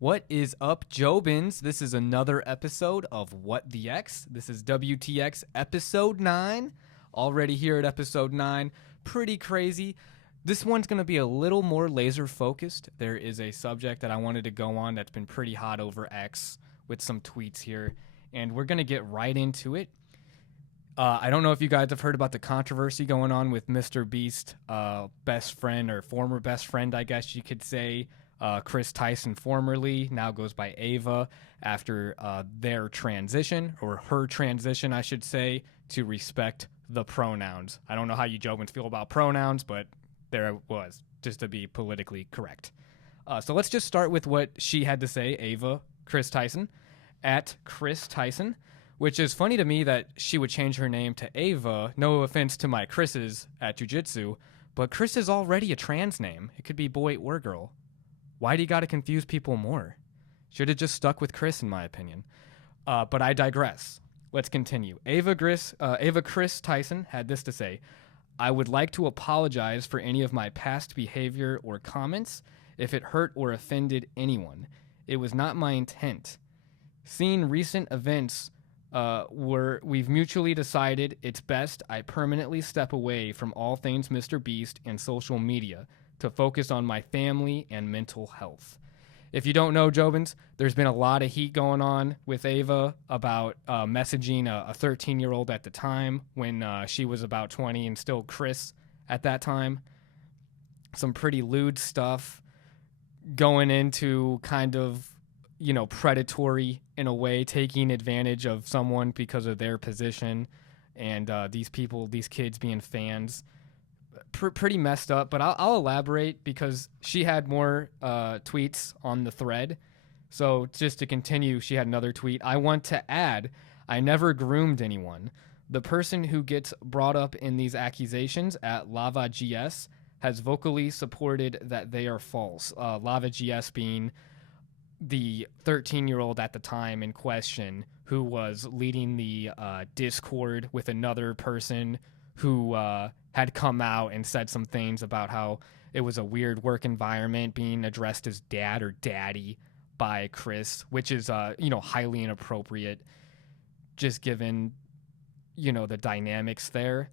What is up, Jobins? This is another episode of What the X. This is WTX episode 9. Already here at episode 9. Pretty crazy. This one's going to be a little more laser focused. There is a subject that I wanted to go on that's been pretty hot over X with some tweets here, and we're going to get right into it. I don't know if you guys have heard about the controversy going on with MrBeast, best friend or former best friend, I guess you could say. Kris Tyson formerly, now goes by Ava after their transition, or her transition, I should say, to respect the pronouns. I don't know how you Jovans feel about pronouns, but there it was, just to be politically correct. So let's just start with what she had to say, Ava, Kris Tyson, at Kris Tyson, which is funny to me that she would change her name to Ava. No offense to my Chris's at Jiu-Jitsu, but Kris is already a trans name. It could be boy or girl. Why do you got to confuse people more? Should have just stuck with Kris, in my opinion. But I digress. Let's continue. Ava Kris Tyson had this to say: I would like to apologize for any of my past behavior or comments if it hurt or offended anyone. It was not my intent. Seeing recent events we've mutually decided it's best I permanently step away from all things MrBeast and social media to focus on my family and mental health. If you don't know, Jobins, there's been a lot of heat going on with Ava about messaging a 13-year-old at the time when she was about 20 and still Kris at that time. Some pretty lewd stuff going into kind of, predatory in a way, taking advantage of someone because of their position, and these kids being fans. Pretty messed up, but I'll elaborate because she had more tweets on the thread. So just to continue, she had another tweet. I want to add, I never groomed anyone. The person who gets brought up in these accusations at Lava GS has vocally supported that they are false. Lava GS being the 13-year-old at the time in question who was leading the Discord with another person who had come out and said some things about how it was a weird work environment, being addressed as dad or daddy by Kris, which is, highly inappropriate, just given, the dynamics there.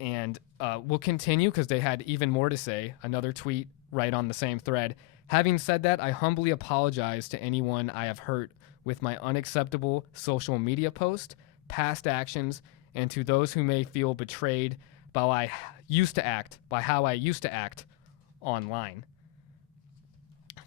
And we'll continue because they had even more to say. Another tweet right on the same thread. Having said that, I humbly apologize to anyone I have hurt with my unacceptable social media post, past actions, and to those who may feel betrayed by how I used to act online.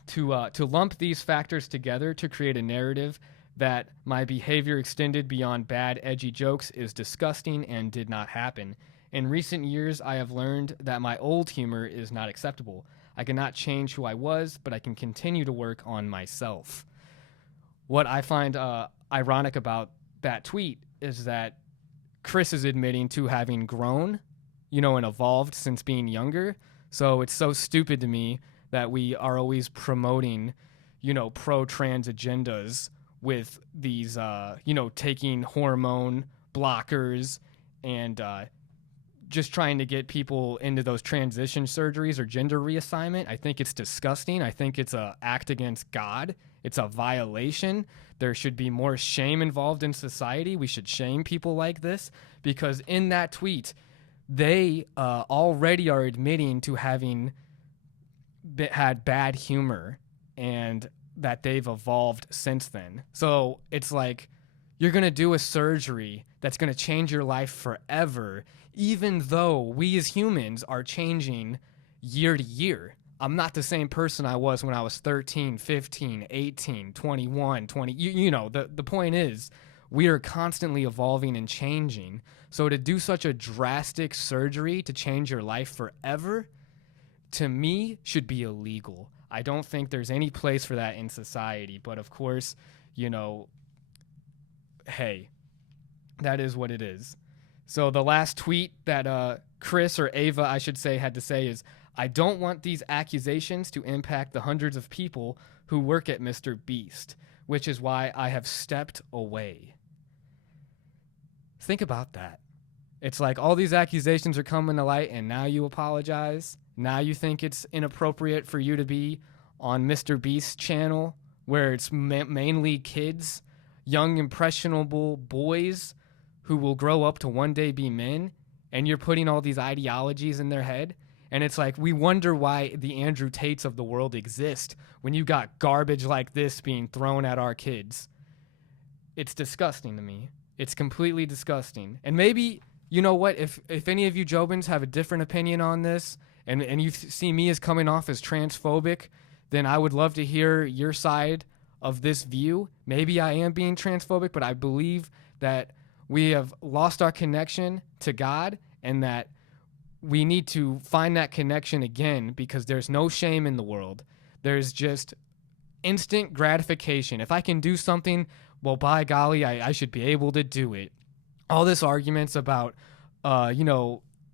To lump these factors together to create a narrative that my behavior extended beyond bad, edgy jokes is disgusting and did not happen. In recent years, I have learned that my old humor is not acceptable. I cannot change who I was, but I can continue to work on myself. What I find ironic about that tweet is that Kris is admitting to having grown, and evolved since being younger. So it's so stupid to me that we are always promoting, pro-trans agendas with these, taking hormone blockers and just trying to get people into those transition surgeries or gender reassignment. I think it's disgusting. I think it's an act against God. It's a violation. There should be more shame involved in society. We should shame people like this because in that tweet, they already are admitting to having had bad humor and that they've evolved since then. So it's like you're going to do a surgery that's going to change your life forever, even though we as humans are changing year to year. I'm not the same person I was when I was 13, 15, 18, 21, 20. The point is we are constantly evolving and changing. So to do such a drastic surgery to change your life forever, to me, should be illegal. I don't think there's any place for that in society. But of course, hey, that is what it is. So the last tweet that Kris, or Ava, I should say, had to say is, I don't want these accusations to impact the hundreds of people who work at MrBeast, which is why I have stepped away. Think about that. It's like all these accusations are coming to light and now you apologize. Now you think it's inappropriate for you to be on MrBeast's channel where it's mainly kids, young impressionable boys who will grow up to one day be men, and you're putting all these ideologies in their head. And it's like, we wonder why the Andrew Tates of the world exist when you got garbage like this being thrown at our kids. It's disgusting to me. It's completely disgusting. And maybe, you know what, if any of you Jobins have a different opinion on this, and you see me as coming off as transphobic, then I would love to hear your side of this view. Maybe I am being transphobic, but I believe that we have lost our connection to God, and that we need to find that connection again, because there's no shame in the world. There's just instant gratification. If I can do something, well, by golly, I should be able to do it. All this arguments about,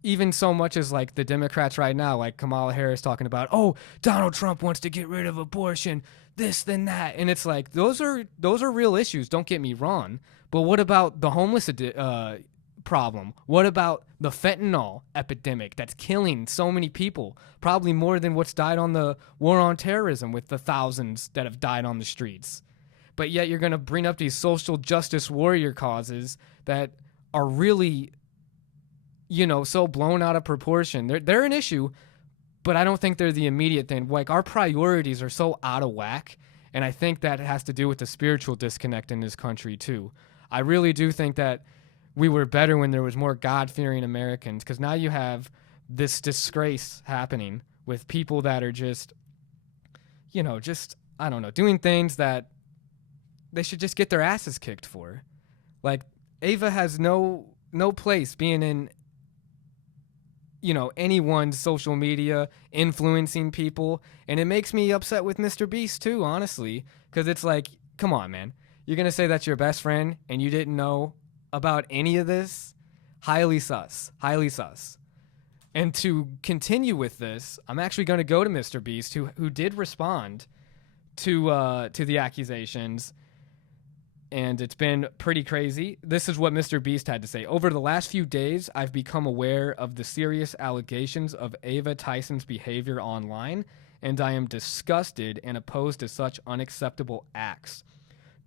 even so much as like the Democrats right now, like Kamala Harris talking about, oh, Donald Trump wants to get rid of abortion, this, then that. And it's like, those are real issues, don't get me wrong. But what about the homeless problem? What about the fentanyl epidemic that's killing so many people, probably more than what's died on the war on terrorism with the thousands that have died on the streets? But yet you're going to bring up these social justice warrior causes that are really, so blown out of proportion. They're an issue, but I don't think they're the immediate thing. Like, our priorities are so out of whack, and I think that has to do with the spiritual disconnect in this country too. I really do think that we were better when there was more God-fearing Americans, because now you have this disgrace happening with people that are just, I don't know, doing things that they should just get their asses kicked for. Like, Ava has no place being in, anyone's social media, influencing people. And it makes me upset with MrBeast too, honestly, because it's like, come on, man. You're going to say that's your best friend and you didn't know about any of this? Highly sus. And to continue with this, I'm actually going to go to MrBeast, who did respond to the accusations, and it's been pretty crazy. This is what MrBeast had to say. Over the last few days, I've become aware of the serious allegations of Ava Tyson's behavior online, and I am disgusted and opposed to such unacceptable acts.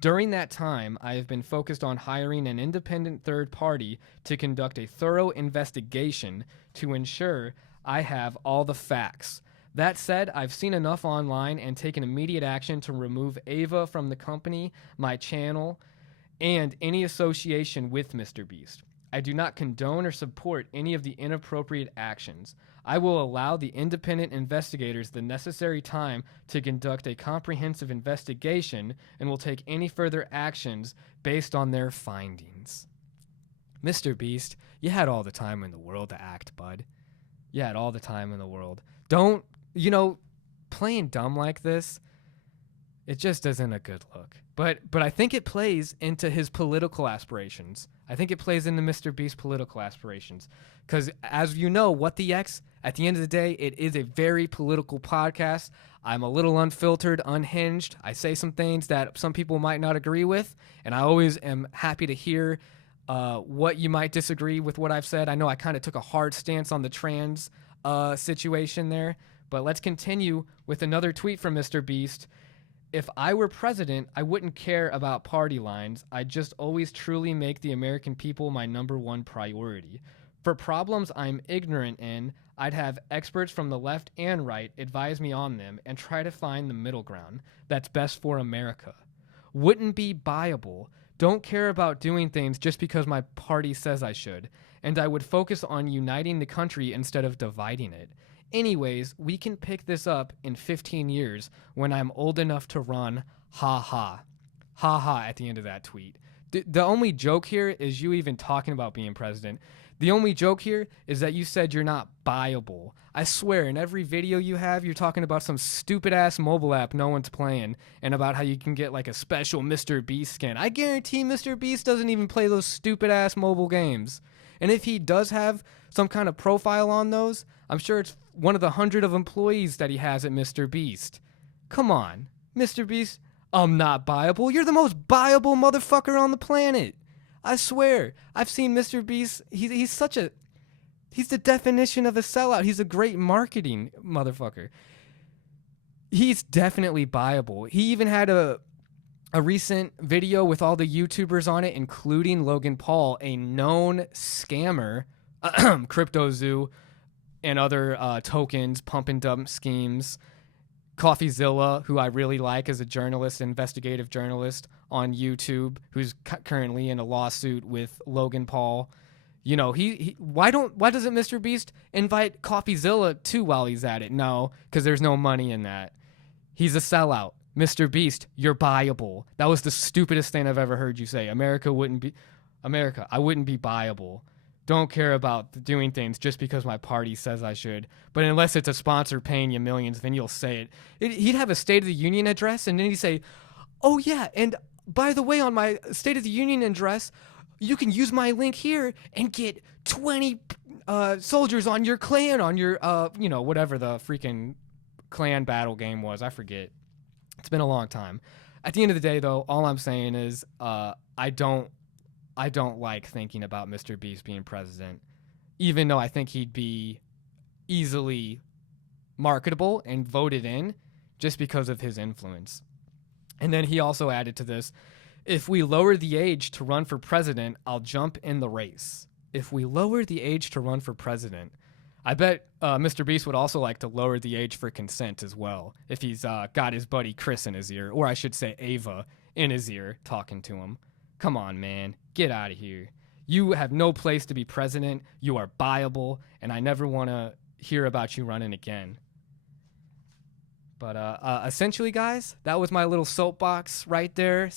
During that time, I have been focused on hiring an independent third party to conduct a thorough investigation to ensure I have all the facts. That said, I've seen enough online and taken immediate action to remove Ava from the company, my channel, and any association with MrBeast. I do not condone or support any of the inappropriate actions. I will allow the independent investigators the necessary time to conduct a comprehensive investigation and will take any further actions based on their findings. MrBeast, you had all the time in the world to act, bud. You had all the time in the world. Don't, playing dumb like this, it just isn't a good look. But I think it plays into his political aspirations. I think it plays into MrBeast's political aspirations. Because as you know, What the X, at the end of the day, it is a very political podcast. I'm a little unfiltered, unhinged. I say some things that some people might not agree with. And I always am happy to hear what you might disagree with what I've said. I know I kind of took a hard stance on the trans situation there. But let's continue with another tweet from MrBeast. If I were president, I wouldn't care about party lines. I'd just always truly make the American people my number one priority. For problems I'm ignorant in, I'd have experts from the left and right advise me on them and try to find the middle ground that's best for America. Wouldn't be buyable. Don't care about doing things just because my party says I should. And I would focus on uniting the country instead of dividing it. Anyways, we can pick this up in 15 years when I'm old enough to run. Ha ha. Ha ha at the end of that tweet. The only joke here is you even talking about being president. The only joke here is that you said you're not buyable. I swear, in every video you have, you're talking about some stupid-ass mobile app no one's playing and about how you can get like a special MrBeast skin. I guarantee MrBeast doesn't even play those stupid-ass mobile games. And if he does have some kind of profile on those, I'm sure it's one of the 100 of employees that he has at MrBeast. Come on, MrBeast, I'm not buyable. You're the most buyable motherfucker on the planet. I swear, I've seen MrBeast. He's the definition of a sellout. He's a great marketing motherfucker. he's definitely buyable. He even had a recent video with all the YouTubers on it, including Logan Paul, a known scammer, CryptoZoo, and other tokens, pump and dump schemes. CoffeeZilla, who I really like as a journalist, investigative journalist on YouTube, who's currently in a lawsuit with Logan Paul. You know, why doesn't MrBeast invite CoffeeZilla too while he's at it? No, because there's no money in that. He's a sellout. MrBeast, you're buyable. That was the stupidest thing I've ever heard you say. America, I wouldn't be buyable. Don't care about doing things just because my party says I should. But unless it's a sponsor paying you millions, then you'll say it. He'd have a State of the Union address, and then he'd say, oh, yeah, and by the way, on my State of the Union address, you can use my link here and get 20 soldiers on your clan, on your, whatever the freaking clan battle game was. I forget. It's been a long time. At the end of the day, though, all I'm saying is I don't like thinking about MrBeast being president, even though I think he'd be easily marketable and voted in just because of his influence. And then he also added to this, if we lower the age to run for president, I'll jump in the race. If we lower the age to run for president, I bet MrBeast would also like to lower the age for consent as well, if he's got his buddy Kris in his ear, or I should say Ava in his ear talking to him. Come on, man. Get out of here. You have no place to be president. You are buyable, and I never want to hear about you running again. But essentially, guys, that was my little soapbox right there.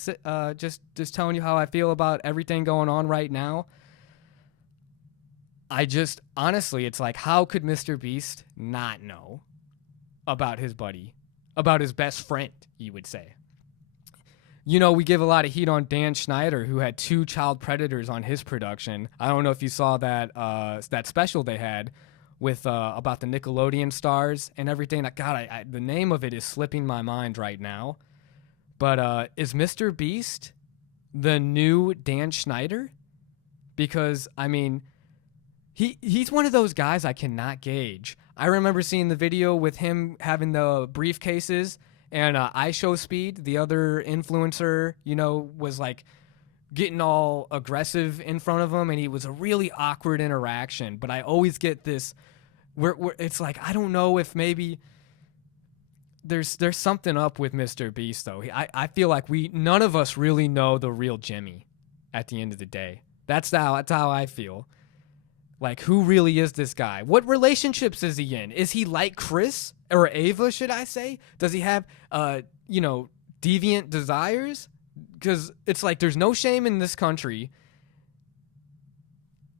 Just telling you how I feel about everything going on right now. Honestly, it's like, how could MrBeast not know about his buddy, about his best friend, you would say? You know, we give a lot of heat on Dan Schneider, who had 2 child predators on his production. I don't know if you saw that special they had with about the Nickelodeon stars and everything. God, the name of it is slipping my mind right now. But is MrBeast the new Dan Schneider? Because, I mean, he's one of those guys I cannot gauge. I remember seeing the video with him having the briefcases, and iShowSpeed, the other influencer, was like getting all aggressive in front of him, and it was a really awkward interaction. But I always get this where it's like, I don't know if maybe there's something up with MrBeast, though. I feel like none of us really know the real Jimmy at the end of the day. That's how I feel. Like, who really is this guy? What relationships is he in? Is he like Kris or Ava, should I say? Does he have, deviant desires? Because it's like there's no shame in this country.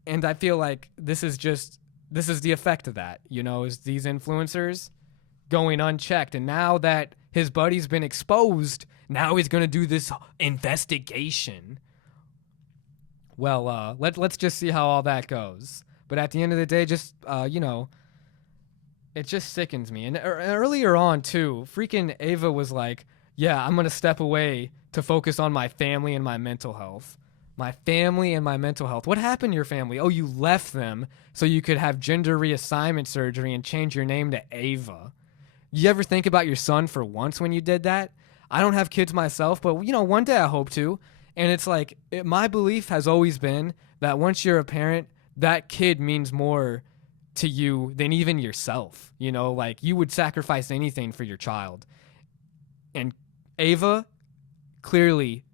And I feel like this is the effect of that, is these influencers going unchecked. And now that his buddy's been exposed, now he's going to do this investigation. Well, let's just see how all that goes. But at the end of the day, just, it just sickens me. And earlier on, too, freaking Ava was like, yeah, I'm going to step away to focus on my family and my mental health. My family and my mental health. What happened to your family? Oh, you left them so you could have gender reassignment surgery and change your name to Ava. You ever think about your son for once when you did that? I don't have kids myself, but, one day I hope to. And it's like, my belief has always been that once you're a parent, that kid means more to you than even yourself. Like, you would sacrifice anything for your child. And Ava clearly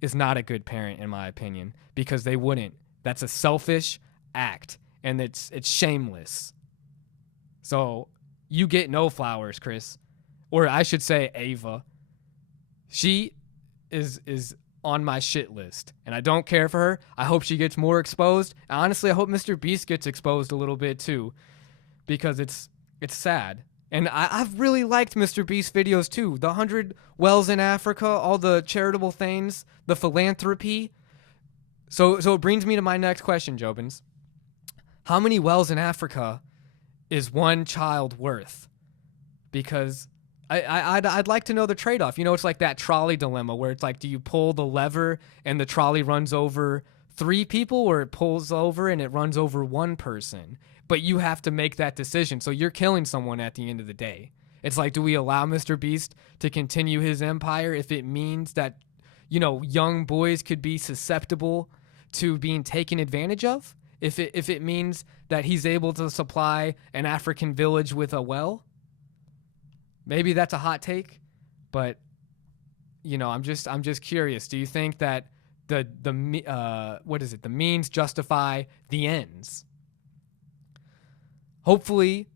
is not a good parent, in my opinion, because they wouldn't. That's a selfish act, and it's shameless. So you get no flowers, Kris. Or I should say Ava. She is on my shit list, and I don't care for her. I hope she gets more exposed. Honestly, I hope MrBeast gets exposed a little bit too, because it's sad. And I've really liked MrBeast videos too. The 100 wells in Africa, all the charitable things, the philanthropy. So it brings me to my next question, Jobins. How many wells in Africa is one child worth? Because I'd like to know the trade-off. It's like that trolley dilemma where it's like, do you pull the lever and the trolley runs over 3 people, or it pulls over and it runs over 1 person? But you have to make that decision. So you're killing someone at the end of the day. It's like, do we allow Mr. Beast to continue his empire if it means that, you know, young boys could be susceptible to being taken advantage of? If it means that he's able to supply an African village with a well? Maybe that's a hot take, but you know, I'm just curious. Do you think that the means justify the ends? Hopefully,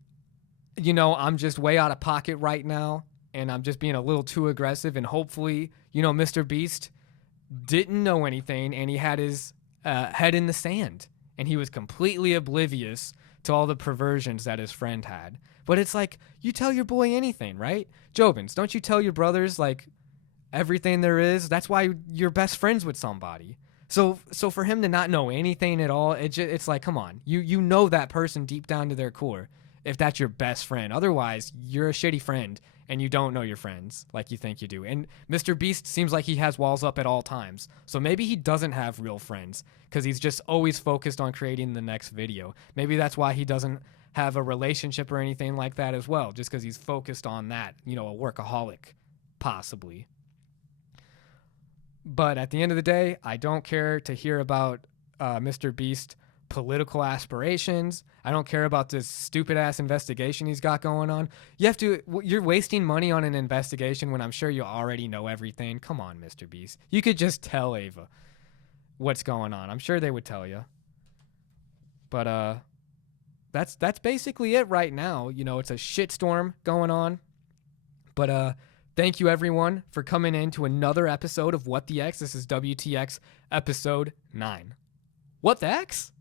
you know, I'm just way out of pocket right now and I'm just being a little too aggressive, and hopefully, you know, Mr. Beast didn't know anything and he had his head in the sand and he was completely oblivious to all the perversions that his friend had. But it's like, you tell your boy anything, right? Jobins, don't you tell your brothers like everything there is? That's why you're best friends with somebody. So for him to not know anything at all, it's like, come on, you know that person deep down to their core if that's your best friend. Otherwise, you're a shitty friend and you don't know your friends like you think you do. And Mr. Beast seems like he has walls up at all times. So maybe he doesn't have real friends because he's just always focused on creating the next video. Maybe that's why he doesn't have a relationship or anything like that as well, just because he's focused on that, you know, a workaholic, possibly. But at the end of the day, I don't care to hear about Mr. Beast political aspirations. I don't care about this stupid ass investigation he's got going on. You're wasting money on an investigation when I'm sure you already know everything. Come on, Mr. Beast. You could just tell Ava what's going on. I'm sure they would tell you. But that's basically it right now. You know, it's a shitstorm going on. But thank you everyone for coming in to another episode of What the X. This is WTX episode 9. What the X?